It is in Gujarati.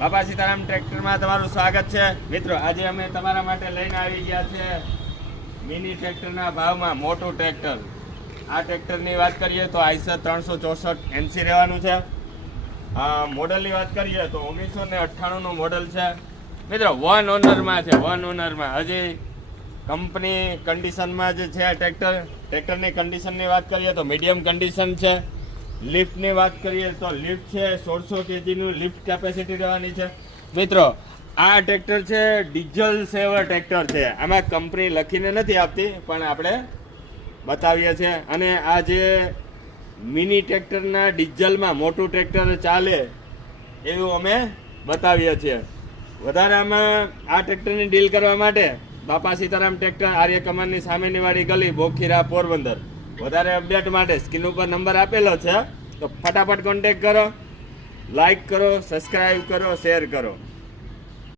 બાપા સીતારામ ટ્રેક્ટરમાં તમારું સ્વાગત છે મિત્રો. આજે અમે તમારા માટે લઈને આવી ગયા છે મિની ટ્રેક્ટરના ભાવમાં મોટું ટ્રેક્ટર. આ ટ્રેક્ટરની વાત કરીએ તો આઈસર 364 NC રહેવાનું છે. મોડલની વાત કરીએ તો 1998નું મોડલ છે મિત્રો. વન ઓનરમાં છે, વન ઓનરમાં. હજી કંપની કન્ડિશનમાં જે છે ટ્રેક્ટરની કન્ડિશનની વાત કરીએ તો મીડિયમ કન્ડિશન છે. લિફ્ટની વાત કરીએ તો લિફ્ટ છે 1600 kgનું લિફ્ટ કેપેસિટી રહેવાની છે મિત્રો. આ ટ્રેક્ટર છે ડીઝલ સેવર ટ્રેક્ટર છે. આમાં કંપની લખીને નથી આપતી પણ આપણે બતાવીએ છીએ. અને આ જે મિની ટ્રેક્ટરના ડીઝલમાં મોટું ટ્રેક્ટર ચાલે એવું અમે બતાવીએ છીએ. વધારે આમાં આ ટ્રેક્ટરની ડીલ કરવા માટે બાપા સીતારામ ટ્રેક્ટર આર્ય કમાનની સામેની વાળી ગલી બોખીરા પોરબંદર. વધારે અપડેટ માટે સ્ક્રીન ઉપર નંબર આપેલો છે તો ફટાફટ કોન્ટેક્ટ કરો, લાઈક કરો, સબસ્ક્રાઈબ કરો, શેર કરો.